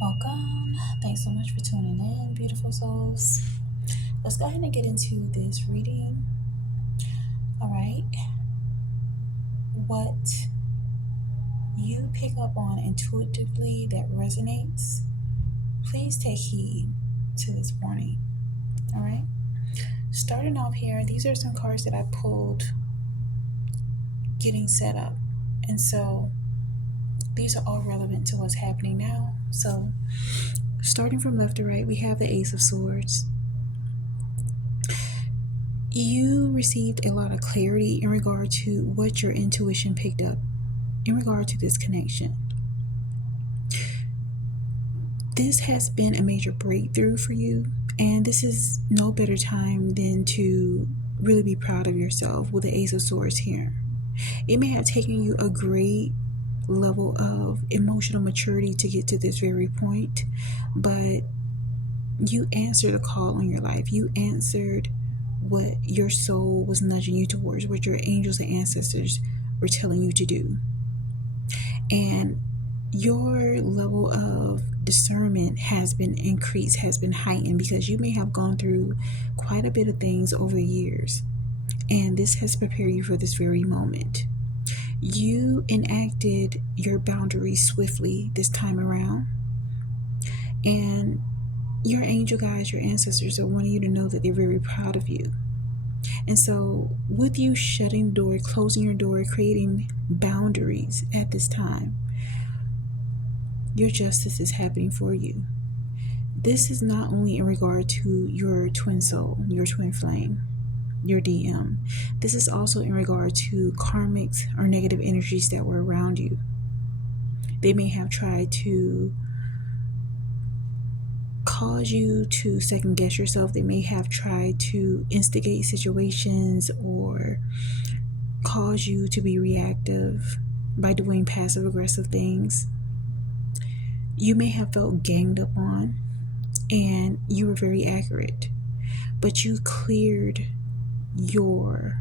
Welcome. Thanks so much for tuning in, beautiful souls. Let's go ahead and get into this reading. All right. What you pick up on intuitively that resonates, please take heed to this warning. All right. Starting off here, these are some cards that I pulled getting set up. And so these are all relevant to what's happening now. So, starting from left to right, we have the Ace of Swords. You received a lot of clarity in regard to what your intuition picked up in regard to this connection. This has been a major breakthrough for you, and this is no better time than to really be proud of yourself with the Ace of Swords here. It may have taken you a great level of emotional maturity to get to this very point, but you answered a call on your life. You answered what your soul was nudging you towards, what your angels and ancestors were telling you to do. And your level of discernment has been increased, has been heightened, because you may have gone through quite a bit of things over the years. And this has prepared you for this very moment. You enacted your boundaries swiftly this time around. And your angel guides, your ancestors are wanting you to know that they're very proud of you. And so, with you shutting the door, closing your door, creating boundaries at this time, your justice is happening for you. This is not only in regard to your twin soul, your twin flame, your DM. This is also in regard to karmics or negative energies that were around you. They may have tried to cause you to second guess yourself. They may have tried to instigate situations or cause you to be reactive by doing passive aggressive things. You may have felt ganged up on, and you were very accurate, but you cleared your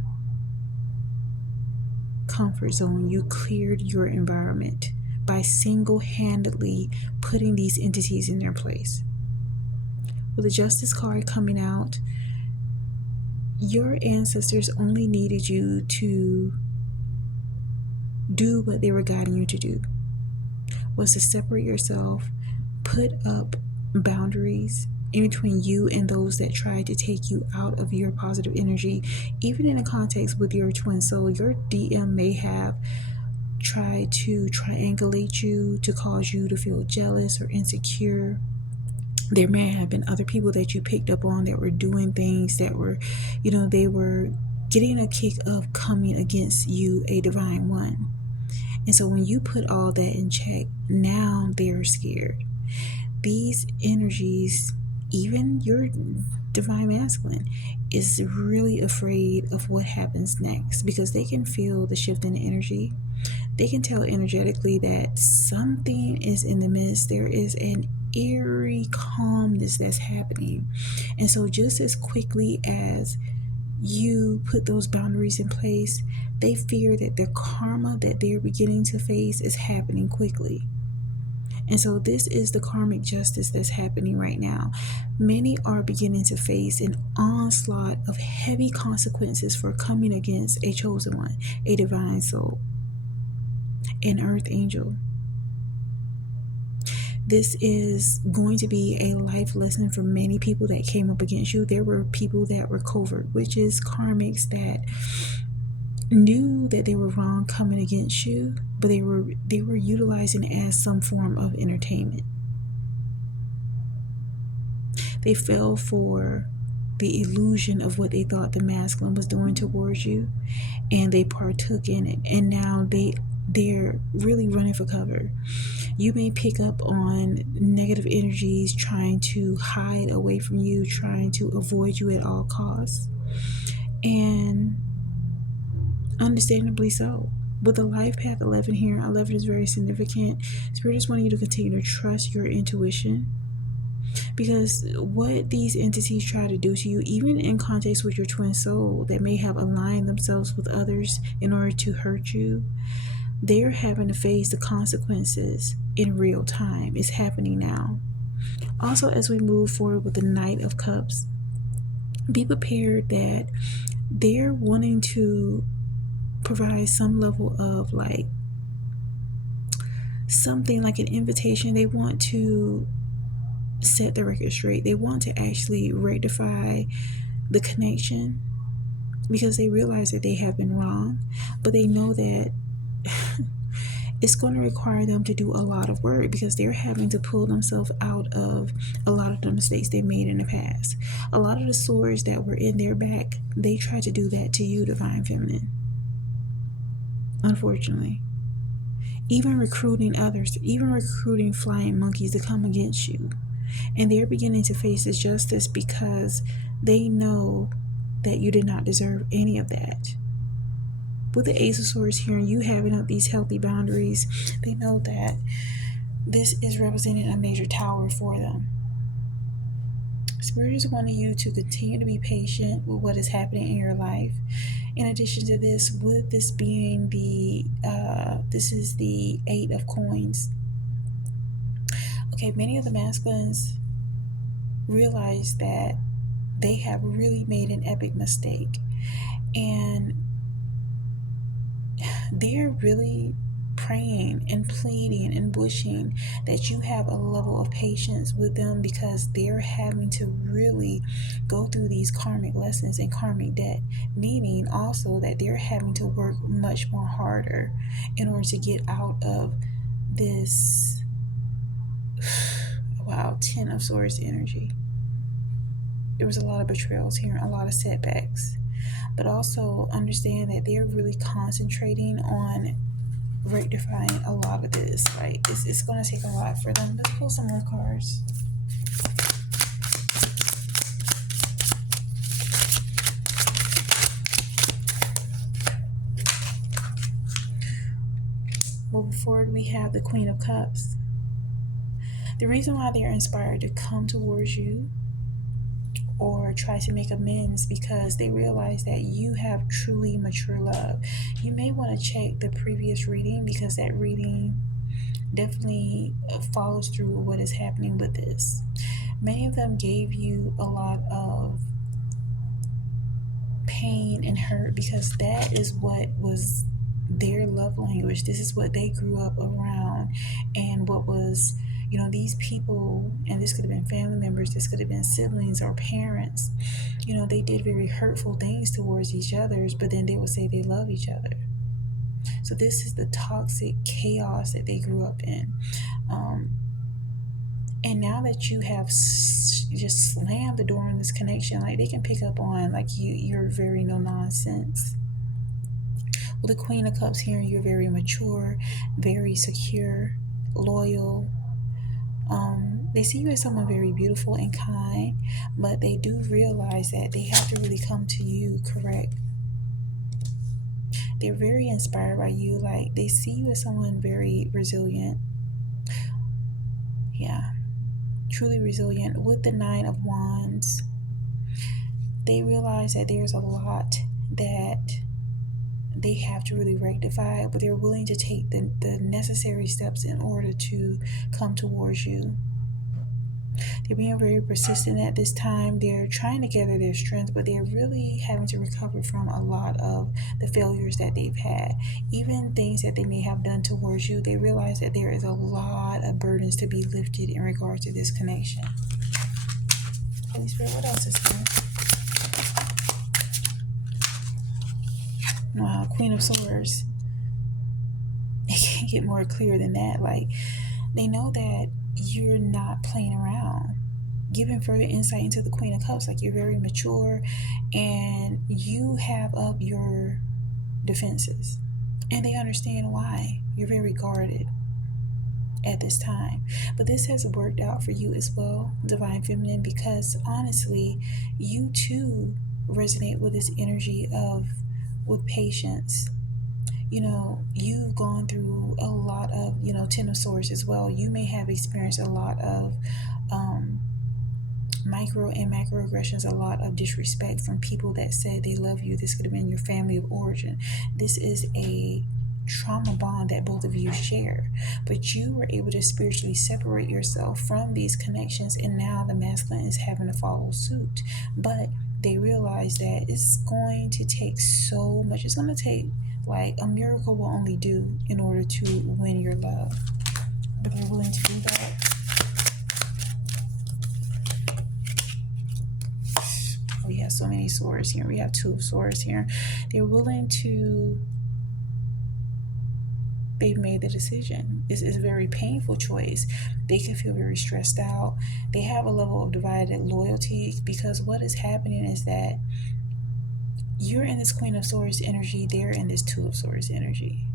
comfort zone. You cleared your environment by single-handedly putting these entities in their place. With the Justice card coming out, your ancestors only needed you to do what they were guiding you to do, was to separate yourself, put up boundaries in between you and those that tried to take you out of your positive energy. Even in a context with your twin soul, your DM may have tried to triangulate you to cause you to feel jealous or insecure. There may have been other people that you picked up on that were doing things that were, they were getting a kick of coming against you, a divine one. And so when you put all that in check, now they're scared. These energies, even your divine masculine, is really afraid of what happens next, because they can feel the shift in the energy. They can tell energetically that something is in the midst. There is an eerie calmness that's happening. And so just as quickly as you put those boundaries in place, they fear that the karma that they're beginning to face is happening quickly. And so this is the karmic justice that's happening right now. Many are beginning to face an onslaught of heavy consequences for coming against a chosen one, a divine soul, an earth angel. This is going to be a life lesson for many people that came up against you. There were people that were covert witches, karmics that knew that they were wrong coming against you, but they were utilizing it as some form of entertainment. They fell for the illusion of what they thought the masculine was doing towards you, and they partook in it, and now they're really running for cover. You may pick up on negative energies trying to hide away from you, trying to avoid you at all costs, and understandably so. With the life path 11 here, 11 is very significant. Spirit is wanting you to continue to trust your intuition, because what these entities try to do to you, even in context with your twin soul that may have aligned themselves with others in order to hurt you, they're having to face the consequences in real time. It's happening now. Also, as we move forward with the Knight of Cups, be prepared that they're wanting to provide some level of like something like an invitation. They want to set the record straight. They want to actually rectify the connection because they realize that they have been wrong, but they know that it's going to require them to do a lot of work because they're having to pull themselves out of a lot of the mistakes they made in the past. A lot of the swords that were in their back, they tried to do that to you, Divine Feminine. Unfortunately. Even recruiting others, even recruiting flying monkeys to come against you. And they're beginning to face this justice because they know that you did not deserve any of that. With the Ace of Swords here and you having up these healthy boundaries, they know that this is representing a major tower for them. Spirit is wanting you to continue to be patient with what is happening in your life. In addition to this, with this being this is the 8 of Coins. Okay, many of the masculines realize that they have really made an epic mistake, and they're really praying and pleading and wishing that you have a level of patience with them because they're having to really go through these karmic lessons and karmic debt, meaning also that they're having to work much more harder in order to get out of this wow, 10 of Swords energy. There was a lot of betrayals here, a lot of setbacks, but also understand that they're really concentrating on rectifying a lot of this. Like it's going to take a lot for them. Let's pull some more cards. Moving forward, we have the Queen of Cups. The reason why they're inspired to come towards you or try to make amends because they realize that you have truly mature love. You may want to check the previous reading because that reading definitely follows through what is happening with this. Many of them gave you a lot of pain and hurt because that is what was their love language. This is what they grew up around, and what was, these people, and this could have been family members, this could have been siblings or parents, they did very hurtful things towards each other, but then they would say they love each other. So this is the toxic chaos that they grew up in. And now that you have just slammed the door on this connection, like they can pick up on like you're very no nonsense. With the Queen of Cups here, you're very mature, very secure, loyal. They see you as someone very beautiful and kind, but they do realize that they have to really come to you, correct? They're very inspired by you. Like they see you as someone very resilient. Yeah, truly resilient. With the 9 of Wands, they realize that there's a lot that they have to really rectify, but they're willing to take the necessary steps in order to come towards you. They're being very persistent at this time. They're trying to gather their strength, but they're really having to recover from a lot of the failures that they've had. Even things that they may have done towards you, they realize that there is a lot of burdens to be lifted in regards to this connection. Holy Spirit, what else is there? Wow, Queen of Swords. It can't get more clear than that. Like, they know that you're not playing around. Giving further insight into the Queen of Cups, like you're very mature and you have up your defenses. And they understand why. You're very guarded at this time. But this has worked out for you as well, Divine Feminine, because honestly, you too resonate with this energy with patience. You've gone through a lot of, 10 of Swords as well. You may have experienced a lot of micro and macroaggressions, a lot of disrespect from people that said they love you. This could have been your family of origin. This is a trauma bond that both of you share, but you were able to spiritually separate yourself from these connections, and now the masculine is having to follow suit. But they realize that it's going to take so much. It's going to take, like, a miracle will only do in order to win your love, but they're willing to do that. We have so many swords here. We have 2 swords here. They're willing to, they've made the decision. It's a very painful choice. They can feel very stressed out. They have a level of divided loyalty, because what is happening is that you're in this Queen of Swords energy, they're in this Two of Swords energy.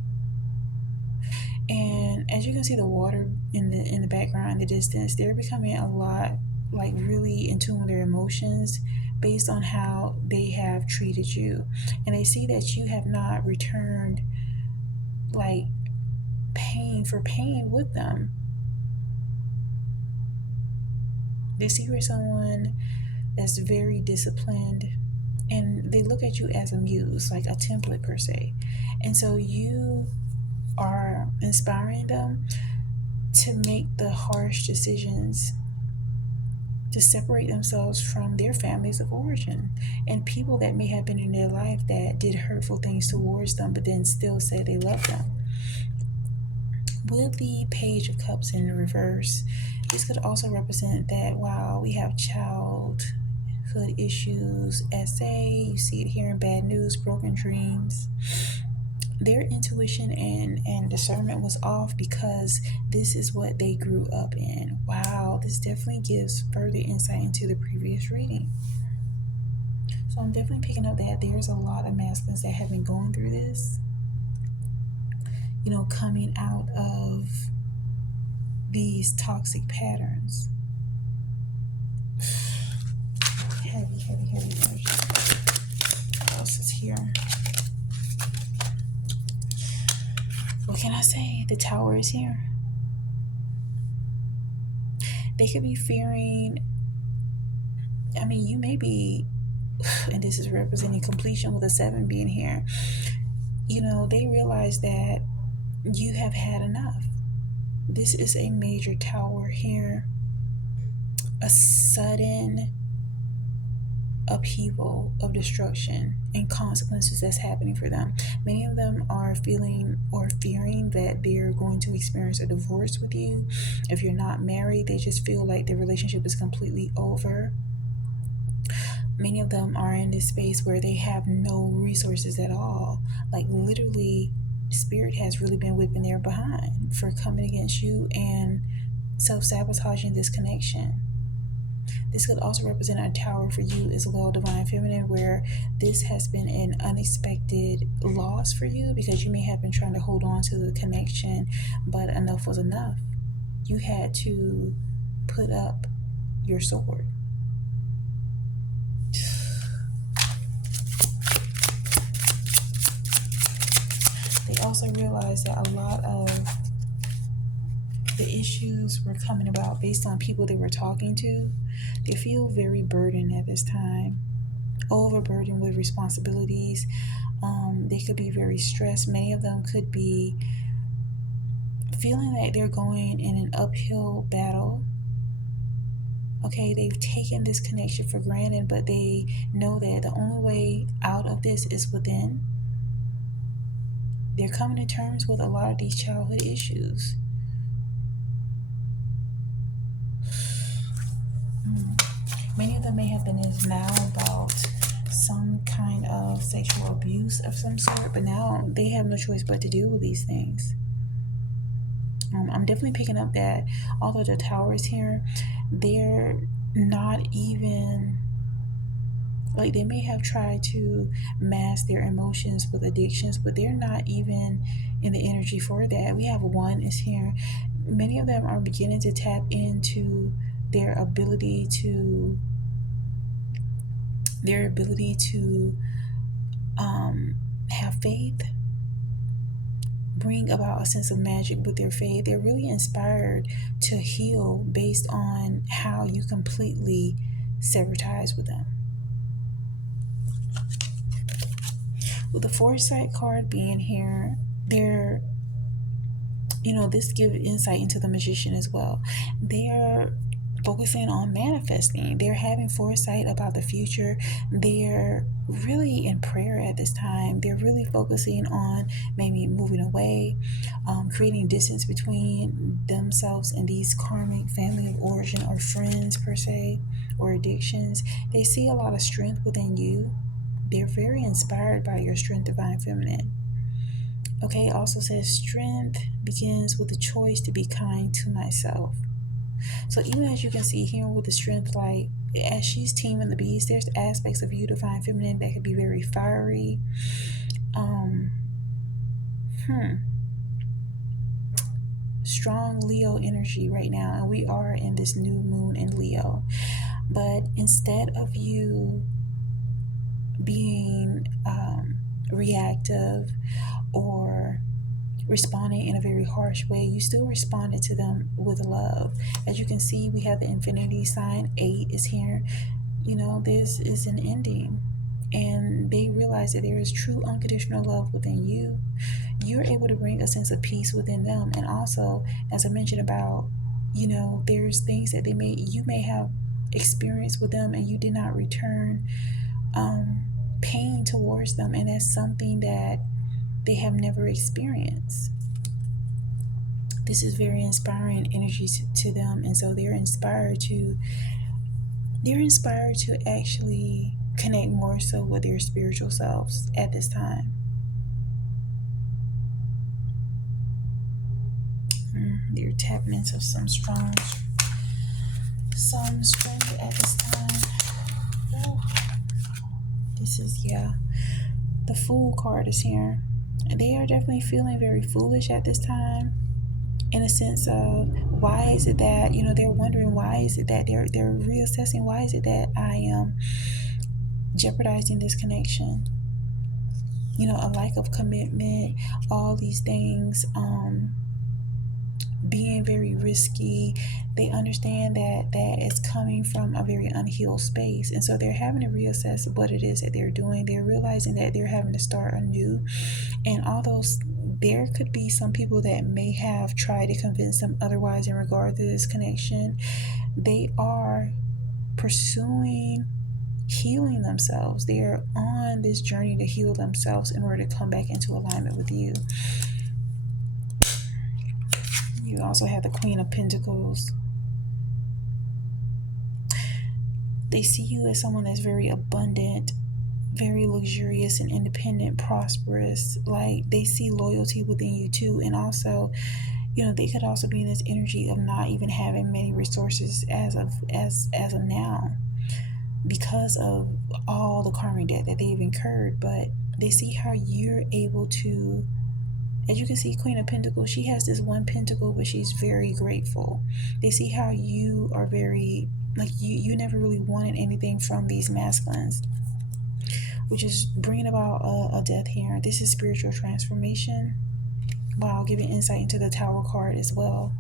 And as you can see the water in the background, in the distance, they're becoming a lot, like, really in tune with their emotions based on how they have treated you. And they see that you have not returned, like, pain for pain with them. They see you're someone that's very disciplined, and they look at you as a muse, like a template per se. And so you are inspiring them to make the harsh decisions to separate themselves from their families of origin and people that may have been in their life that did hurtful things towards them, but then still say they love them. With the Page of Cups in reverse, this could also represent that while we have childhood issues, you see it here in bad news, broken dreams, their intuition and discernment was off because this is what they grew up in. Wow, this definitely gives further insight into the previous reading. So I'm definitely picking up that there's a lot of masculines that have been going through this, coming out of these toxic patterns. Heavy energy. What else is here? What can I say? The Tower is here. They could be fearing, you may be, and this is representing completion with a 7 being here. They realize that you have had enough. This is a major Tower here. A sudden upheaval of destruction and consequences that's happening for them. Many of them are feeling or fearing that they're going to experience a divorce with you. If you're not married, they just feel like the relationship is completely over. Many of them are in this space where they have no resources at all. Like, literally, Spirit has really been whipping their behind for coming against you and self-sabotaging this connection. This could also represent a Tower for you as well, Divine Feminine, where this has been an unexpected loss for you because you may have been trying to hold on to the connection, but enough was enough. You had to put up your sword. They also realized that a lot of the issues were coming about based on people they were talking to. They feel very burdened at this time, overburdened with responsibilities. They could be very stressed. Many of them could be feeling like they're going in an uphill battle. Okay, they've taken this connection for granted, but they know that the only way out of this is within. They're coming to terms with a lot of these childhood issues. Many of them may have been in denial about some kind of sexual abuse of some sort, but now they have no choice but to deal with these things. I'm definitely picking up that although the Tower is here, they're not even, like, they may have tried to mask their emotions with addictions, but they're not even in the energy for that. We have 1 is here. Many of them are beginning to tap into their ability to have faith, bring about a sense of magic with their faith. They're really inspired to heal based on how you completely sever ties with them. With the Foresight card being here, They're, this gives insight into the magician as well. They're focusing on manifesting. They're having foresight about the future. They're really in prayer at this time. They're really focusing on maybe moving away, creating distance between themselves and these karmic family of origin or friends per se, or addictions. They see a lot of strength within you. They're very inspired by your strength, divine feminine. Okay, it also says strength begins with the choice to be kind to myself. So even as you can see here with the strength, like as she's teaming the beast, there's aspects of you, divine feminine, that could be very fiery. Um, hmm, strong Leo energy right now, and we are in this new moon in Leo. But instead of you being reactive or responding in a very harsh way, you still responded to them with love. As you can see, we have the infinity sign. 8 is here. This is an ending. And they realize that there is true unconditional love within you. You're able to bring a sense of peace within them. And also, as I mentioned about, there's things that you may have experienced with them and you did not return pain towards them. And that's something that they have never experienced. This is very inspiring energy to them, and so they're inspired to actually connect more so with their spiritual selves at this time. They're tapping into some strength at this time. Ooh. This is, yeah, the Fool card is here. They are definitely feeling very foolish at this time, in a sense of, why is it that, they're wondering, why is it that they're reassessing, why is it that I am jeopardizing this connection. A lack of commitment, all these things, being very risky. They understand that it's coming from a very unhealed space, and so they're having to reassess what it is that they're doing. They're realizing that they're having to start anew. And although there could be some people that may have tried to convince them otherwise in regard to this connection, they are pursuing healing themselves. They are on this journey to heal themselves in order to come back into alignment with you. You also have the Queen of Pentacles. They see you as someone that's very abundant, very luxurious and independent, prosperous. Like, they see loyalty within you too. And also, they could also be in this energy of not even having many resources as of now, because of all the karmic debt that they've incurred. But they see how you're able to, as you can see, Queen of Pentacles, she has this one pentacle, but she's very grateful. They see how you are very, like, you never really wanted anything from these masculines, which is bringing about a death here. This is spiritual transformation, while giving insight into the Tower card as well.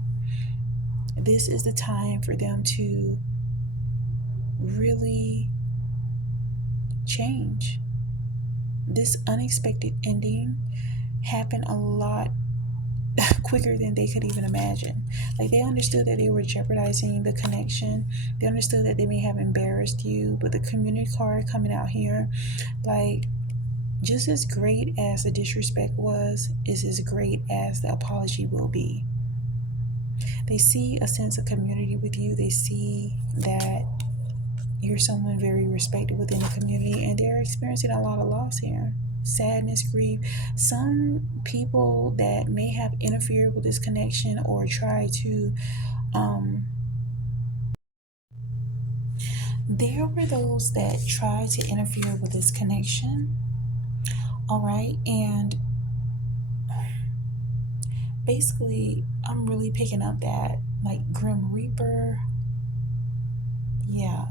This is the time for them to really change. This unexpected ending happened a lot quicker than they could even imagine. Like, they understood that they were jeopardizing the connection. They understood that they may have embarrassed you, but the community card coming out here, like, just as great as the disrespect was, is as great as the apology will be. They see a sense of community with you. They see that you're someone very respected within the community, and they're experiencing a lot of loss here. Sadness, grief. Some people that may have interfered with this connection or tried to, there were those that tried to interfere with this connection. All right. And basically, I'm really picking up that, like, Grim Reaper. Yeah.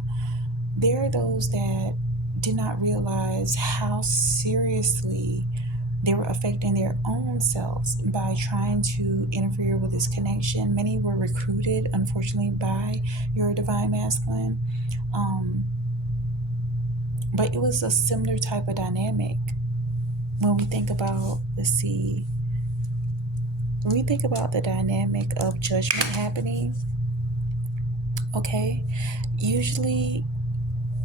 There are those that did not realize how seriously they were affecting their own selves by trying to interfere with this connection. Many were recruited, unfortunately, by your divine masculine. But it was a similar type of dynamic when we think about, let's see, When we think about the dynamic of judgment happening, okay, usually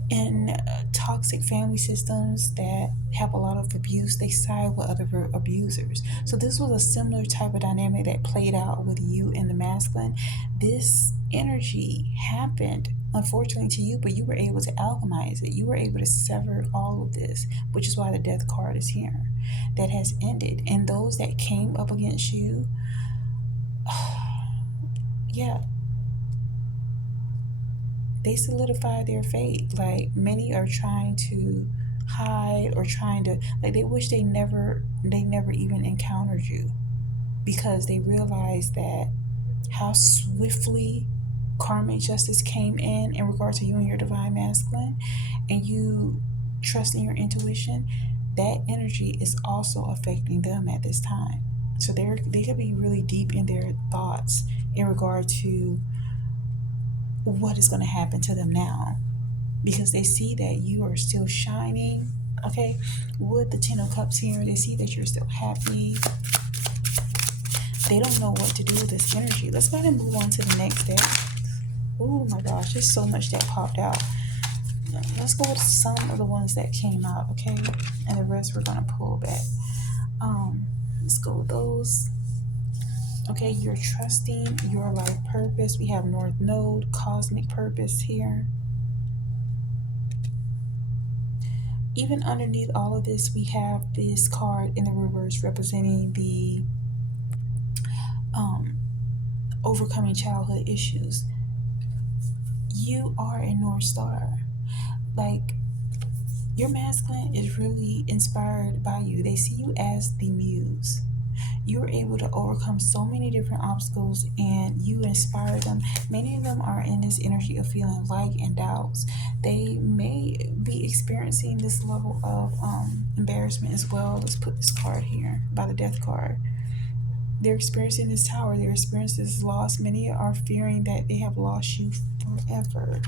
in toxic family systems that have a lot of abuse, they side with other abusers. So this was a similar type of dynamic that played out with you and the masculine. This energy happened unfortunately to you, but you were able to alchemize it. You were able to sever all of this, which is why the death card is here. That has ended. And those that came up against you, yeah, they solidify their fate. Like many are trying to hide or trying to, like, they wish they never even encountered you, because they realize that how swiftly karmic justice came in regard to you and your divine masculine, and you trusting your intuition. That energy is also affecting them at this time. So they could be really deep in their thoughts in regard to what is going to happen to them now, because they see that you are still shining. Okay, with the Ten of Cups here, they see that you're still happy. They don't know what to do with this energy. Let's go ahead and move on to the next deck. Oh my gosh, there's so much that popped out. Let's go with some of the ones that came out, okay? And the rest we're gonna pull back. Let's go with those. Okay, you're trusting your life purpose. We have North Node, cosmic purpose here. Even underneath all of this, we have this card in the reverse representing the overcoming childhood issues. You are a North Star. Like, your masculine is really inspired by you. They see you as the muse. You're able to overcome so many different obstacles and you inspire them. Many of them are in this energy of feeling like and doubts. They may be experiencing this level of embarrassment as well. Let's put this card here by the death card. They're experiencing this tower, they're experiencing this loss. Many are fearing that they have lost you forever.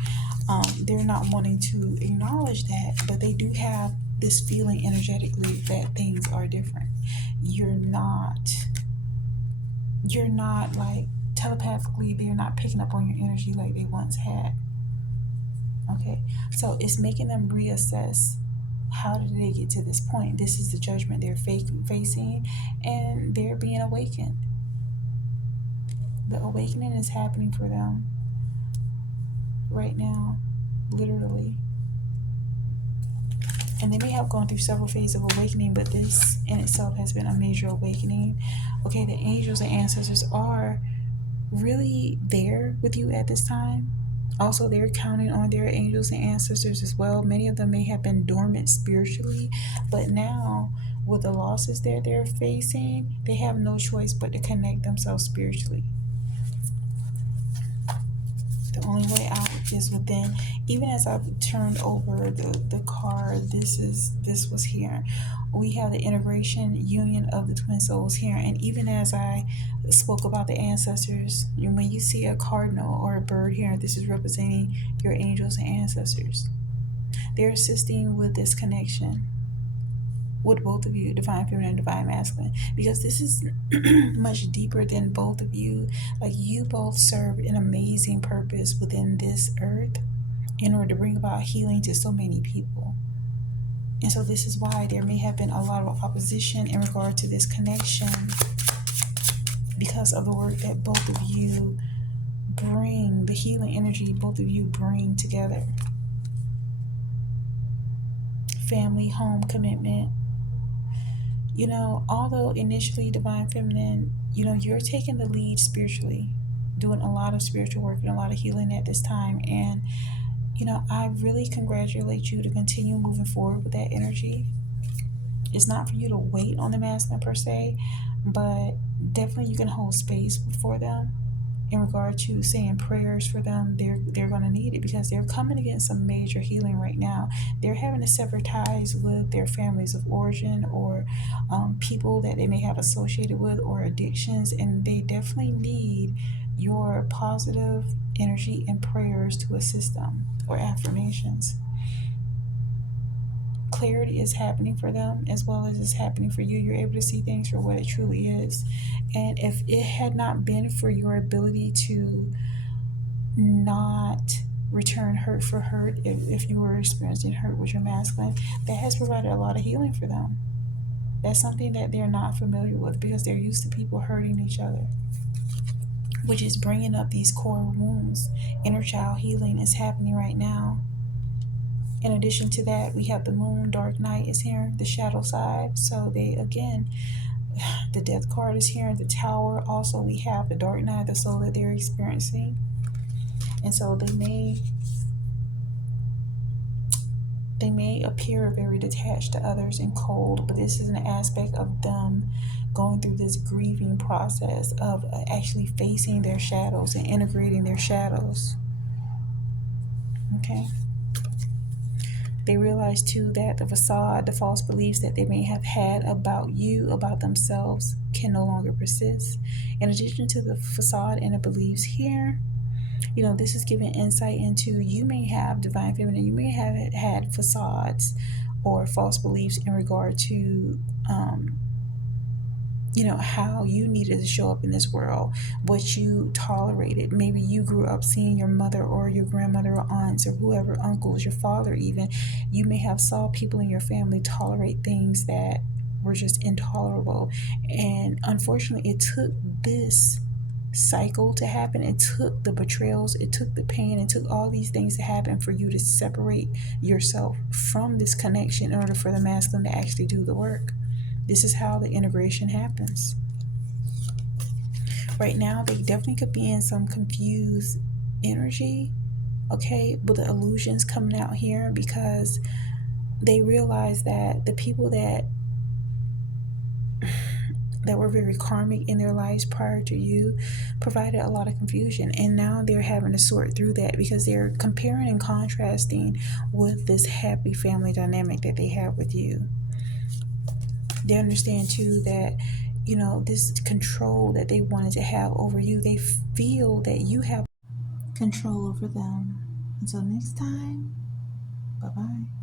They're not wanting to acknowledge that, but they do have this feeling energetically that things are different. You're not like telepathically, they're not picking up on your energy like they once had. Okay, so it's making them reassess, how did they get to this point? This is the judgment they're facing, and they're being awakened. The awakening is happening for them right now, literally. And they may have gone through several phases of awakening, but this in itself has been a major awakening. Okay, the angels and ancestors are really there with you at this time. Also, they're counting on their angels and ancestors as well. Many of them may have been dormant spiritually, but now with the losses that they're facing, they have no choice but to connect themselves spiritually. The only way out is within. Even as I've turned over the card, this was here. We have the integration union of the twin souls here. And even as I spoke about the ancestors, when you see a cardinal or a bird here, this is representing your angels and ancestors. They're assisting with this connection with both of you, divine feminine and divine masculine, because this is much deeper than both of you. Like, you both serve an amazing purpose within this earth in order to bring about healing to so many people. And so this is why there may have been a lot of opposition in regard to this connection, because of the work that both of you bring, the healing energy both of you bring together. Family, home, commitment. Although initially divine feminine, you're taking the lead spiritually, doing a lot of spiritual work and a lot of healing at this time. And, I really congratulate you to continue moving forward with that energy. It's not for you to wait on the masculine per se, but definitely you can hold space for them in regard to saying prayers for them. They're going to need it, because they're coming against some major healing right now. They're having to sever ties with their families of origin, or people that they may have associated with, or addictions, and they definitely need your positive energy and prayers to assist them, or affirmations. clarity is happening for them as well as it's happening for you. You're able to see things for what it truly is. And if it had not been for your ability to not return hurt for hurt, if you were experiencing hurt with your masculine, that has provided a lot of healing for them. That's something that they're not familiar with because they're used to people hurting each other, which is bringing up these core wounds. Inner child healing is happening right now. In addition to that, we have the moon, dark night is here, the shadow side. So they, again, the death card is here, the tower. Also, we have the dark night, the soul that they're experiencing. And so they may appear very detached to others and cold, but this is an aspect of them going through this grieving process of actually facing their shadows and integrating their shadows. Okay. They realize too that the facade, the false beliefs that they may have had about you, about themselves, can no longer persist. In addition to the facade and the beliefs here, this is giving insight into, you may have divine feminine, you may have had facades or false beliefs in regard to how you needed to show up in this world, what you tolerated. Maybe you grew up seeing your mother or your grandmother or aunts or whoever, uncles, your father even, you may have saw people in your family tolerate things that were just intolerable. And unfortunately, it took this cycle to happen. It took the betrayals, it took the pain, it took all these things to happen for you to separate yourself from this connection in order for the masculine to actually do the work. This is how the integration happens. Right now, they definitely could be in some confused energy, okay, with the illusions coming out here, because they realize that the people that were very karmic in their lives prior to you provided a lot of confusion, and now they're having to sort through that because they're comparing and contrasting with this happy family dynamic that they have with you. They understand too that this control that they wanted to have over you, they feel that you have control over them. Until next time, bye bye.